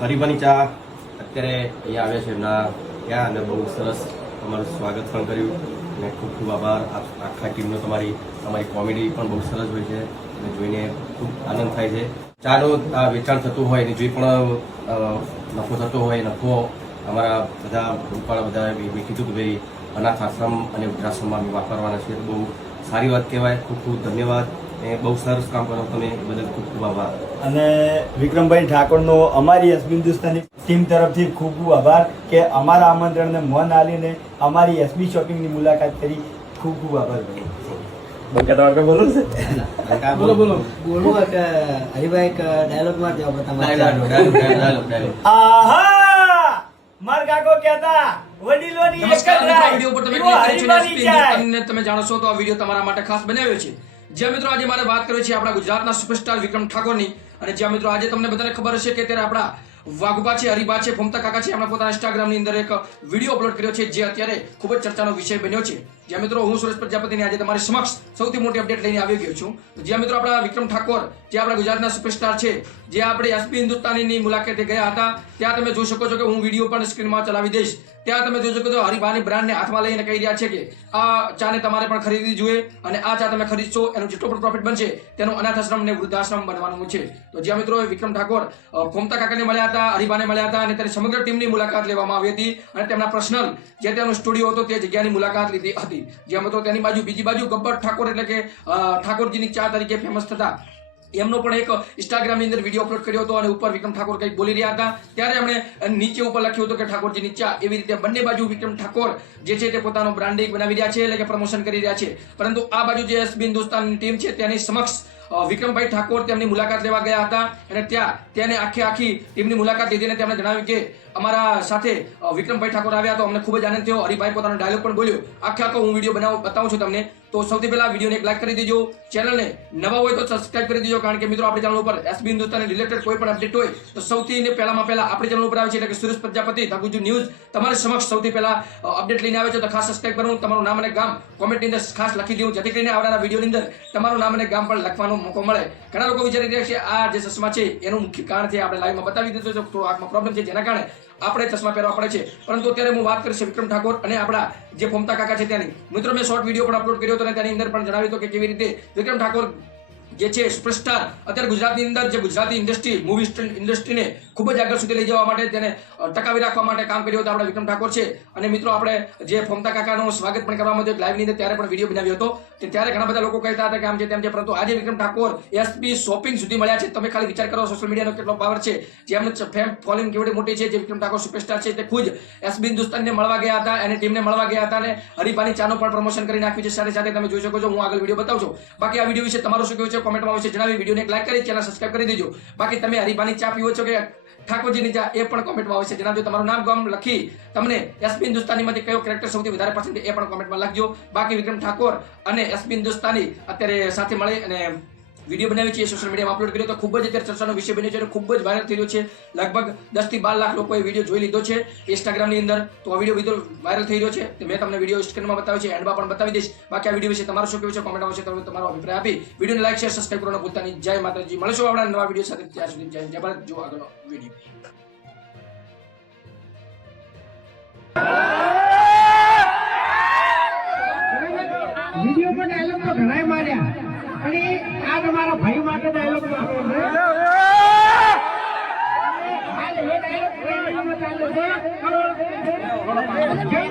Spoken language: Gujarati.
હરિભાની ચા. અત્યારે અહીંયા આવ્યા છે એમના ત્યાં અને બહુ સરસ તમારું સ્વાગત પણ કર્યું. અને ખૂબ ખૂબ આભાર. આખા ટીમનો તમારી તમારી કોમેડી પણ બહુ સરસ હોય છે. અને જોઈને ખૂબ આનંદ થાય છે. ચાનું વેચાણ થતું હોય અને જે પણ નફો થતો હોય નફો અમારા બધા, રૂપાળા બધા કીધું કે ભાઈ અનાથ આશ્રમ અને વૃદ્ધાશ્રમમાં અમે વાપરવાના છે. બહુ સારી વાત કહેવાય. ખૂબ ખૂબ ધન્યવાદ બહુ સરસ કામ કરો તમે. બદલ ખૂબ ખૂબ આભાર. અને વિક્રમભાઈ ઠાકોરનો અમારી એસ હિન્દુસ્તાની ટીમ તરફથી ખૂબ ખૂબ આભાર કે અમારા આમંત્રણને મન આલીને અમારી એસબી શોપિંગની મુલાકાત કરી. ખૂબ ખૂબ આભાર. ભાઈ બોલો બોલો. બોલો. કે હરિભાઈ ડાયલોગમાં જવાબ ડાયલોગ ડાયલોગ ડાયલોગ ડાયલોગ. આહા કહેતા વડીલોની નમસ્કાર મિત્રો. તમે ક્લિક કરી છે અને તમે જાણો છો તો આ વીડિયો તમારા માટે ખાસ બનાવ્યો છે જ્યાં મિત્રો આજે મારે વાત કરવી છે આપણા ગુજરાતના સુપરસ્ટાર વિક્રમ ઠાકોરની અને જ્યાં મિત્રો આજે તમને બધાને ખબર હશે કે ત્યારે આપણા વાઘુબા છે હરિભા છે ફમતા કાકા છે એમણે પોતાના ઇન્સ્ટાગ્રામની અંદર એક વીડિયો અપલોડ કર્યો છે, જે અત્યારે ખૂબ જ ચર્ચાનો વિષય બન્યો છે. જ્યાં મિત્રો, હું સુરેશ પ્રજાપતિની આજે તમારી સમક્ષ સૌથી મોટી અપડેટ લઈને આવી ગયો છું. જ્યાં મિત્રો, આપણા વિક્રમ ઠાકોર, જે આપણા ગુજરાતના સુપરસ્ટાર છે, જે આપણે એસપી હિન્દુસ્તાનીની મુલાકાતે ગયા હતા, ત્યાં તમે જોઈ શકો છો કે હું વીડિયો પણ સ્ક્રીનમાં ચલાવી દઈશ. ત્યાં તમે જોઈ શકો હરિભાની બ્રાન્ડને હાથમાં લઈને કહી રહ્યા છે કે આ ચાને તમારે પણ ખરીદવી જોઈએ અને આ ચા તમે ખરીદશો, એનું જેટલો પણ પ્રોફિટ બનશે, તેનું અનાથાશ્રમ ને વૃદ્ધાશ્રમ બનવાનું છે. તો જ્યાં મિત્રો વિક્રમ ઠાકોર કોમતા કાકાને મળ્યા હતા, હરિભાને મળ્યા હતા અને તેની સમગ્ર ટીમની મુલાકાત લેવામાં આવી હતી અને તેમના પર્સનલ જે તેનો સ્ટુડિયો હતો તે જગ્યાની મુલાકાત લીધી હતી. જ્યાં મિત્રો તેની બાજુ, બીજી બાજુ ગબ્બર ઠાકોર એટલે કે ઠાકોરજીની ચા તરીકે ફેમસ થતા એમનો પણ એક ઇન્સ્ટાગ્રામની અંદર વીડિયો અપલોડ કર્યો હતો અને ઉપર વિક્રમ ઠાકોર કંઈક બોલી રહ્યા હતા. ત્યારે એમણે નીચે ઉપર લખ્યું હતું કે ઠાકોરજી નીચા એવી રીતે બંને બાજુ વિક્રમ ઠાકોર જે છે તે પોતાનો બ્રાન્ડિંગ બનાવી રહ્યા છે એટલે કે પ્રમોશન કરી રહ્યા છે. પરંતુ આ બાજુ જે એસબી હિન્દુસ્તાનની ટીમ છે તેની સમક્ષ વિક્રમભાઈ ઠાકોર તેમની મુલાકાત લેવા ગયા હતા અને ત્યાં તેને આખી આખી ટીમની મુલાકાત લીધી અને તેમણે જણાવ્યું કે અમારા સાથે વિક્રમભાઈ ઠાકોર આવ્યા તો અમને ખૂબ જ આનંદ થયો. હરિભાઈ પોતાનો ડાયલોગ પણ બોલ્યો. આખે આખો હું વીડિયો બનાવ, બતાવું છું તમને. તો સૌથી પહેલા વિડીયોને એક લાઈક કરી દેજો. ચેનલને નવા હોય તો સબસ્ક્રાઇબ કરી દેજો, કારણ કે મિત્રો આપણી ચેનલ ઉપર એસબી હિન્દુસ્તાન રિલેટેડ કોઈ પણ અપડેટ હોય તો સૌથી પહેલામાં પહેલા આપણી ચેનલ ઉપર આવે છે, એટલે કે સુરેશ પ્રજાપતિ ધગુજુ ન્યૂઝ. તમારી સમક્ષ સૌથી પહેલા અપડેટ લઈને આવે છે, તો ખાસ સબસ્ક્રાઇબ કરવું તમારું નામ અને ગામ કોમેન્ટની અંદર ખાસ લખી દેવું, જેથી કરીને આવનારા વિડીયોની અંદર તમારું નામ અને ગામ પણ લખવાનો મોકો મળે. ઘણા લોકો વિચારી રહ્યા છે, આ જે ચશ્મા છે, એનું મુખ્ય કારણ છે, આપણે લાઈવમાં બતાવી દીધું છે, થોડો આંખમાં પ્રોબ્લેમ છે, જેના કારણે આપણે ચશ્મા પહેરવા પડે છે. પરંતુ અત્યારે હું વાત કરીશ વિક્રમ ઠાકોર અને આપણા જે ફોમતા કાકા છે ત્યાંની મિત્રો, મેં શોર્ટ વીડિયો પણ અપલોડ કર્યો હતો અને તેની અંદર પણ જણાવ્યું હતું કે કેવી રીતે વિક્રમ ઠાકોર જે છે સુપરસ્ટાર અત્યારે ગુજરાતની અંદર જે ગુજરાતી ઇન્ડસ્ટ્રી મૂવી ઇન્ડસ્ટ્રીને ખૂબ જ આગળ સુધી લઈ જવા માટે તેને ટકાવી રાખવા માટે કામ કર્યું હતું આપણા વિક્રમ ઠાકોર છે. અને મિત્રો, આપણે જે ફોમતા કાકાનું સ્વાગત પણ કરવામાં આવ્યું લાઈવની અંદર ત્યારે પણ વીડિયો બનાવ્યો હતો. કે ત્યારે ઘણા બધા લોકો કહેતા હતા કે આમ છે તેમ છે, પરંતુ આજે વિક્રમ ઠાકોર એસપી શોપિંગ સુધી મળ્યા છે. તમે ખાલી વિચાર કરો સોશિયલ મીડિયાનો કેટલો પાવર છે. જે એમનું ફેમ ફોલોઈંગ કેવડી મોટી છે, જે વિક્રમ ઠાકોર સુપરસ્ટાર છે, તે ખુદ એસબી હિન્દુસ્તાનને મળવા ગયા હતા અને ટીમને મળવા ગયા હતા અને હરિપાની ચાનું પણ પ્રમોશન કરી નાખ્યું છે. સાથે સાથે તમે જોઈ શકો છો, હું આગળ વીડિયો બતાવું છું. બાકી આ વીડિયો વિશે તમારું શું કહ્યું છે? કોમેન્ટમાં આવશે જણાવી વિડીયોને એક લાઈક કરી, ચેનલ સબસ્ક્રાઈબ કરી દેજો. બાકી તમે હરિભાની ચા પીવો છો કે ઠાકોરજીની ચા, એ પણ કોમેન્ટમાં આવશે જણાવજો. તમારું નામ ગામ લખી તમને એસપી હિન્દુસ્તાનીમાંથી કયો કેરેક્ટર સૌથી વધારે પસંદ એ પણ કોમેન્ટમાં લખજો. બાકી વિક્રમ ઠાકોર અને એસપી હિન્દુસ્તાની અત્યારે સાથે મળી અને વીડિયો બનાવી છે સોશિયલ મીડિયામાં અપલોડ કર્યો, તો ખૂબ જ અત્યારે ચર્ચાનો વિષય બન્યો છે અને ખૂબ જ વાયરલ થઈ રહ્યો છે. લગભગ દસથી બાર લાખ લોકોએ વીડિયો જોઈ લીધો છે ઇન્સ્ટાગ્રામની અંદર. તો આ વીડિયો વીડિયો વાયરલ થઈ રહ્યો છે. તો મેં તમને વીડિયો સ્ક્રીનમાં બતાવ્યો છે. એન્ડમાં પણ બતાવી દઈશ. બાકી આ વીડિયો વિશે તમારો શું કહેવું છે કોમેન્ટ આવશે, તમે તમારો અભિપ્રાય આપી. વિડીયોને લાઈક શેર સબસ્ક્રાઈબ કરવાનું ભૂલતા નહીં. જય માતાજી. મળશું આપણા નવા વીડિયો સાથે. ત્યાં સુધી જય ભારત. જો આગળનો વીડિયો. અને આ તમારા ભાઈ માટે ડાયલોગ માર્યો છે. હાલ એ ડાયલોગ ચાલે છે. જય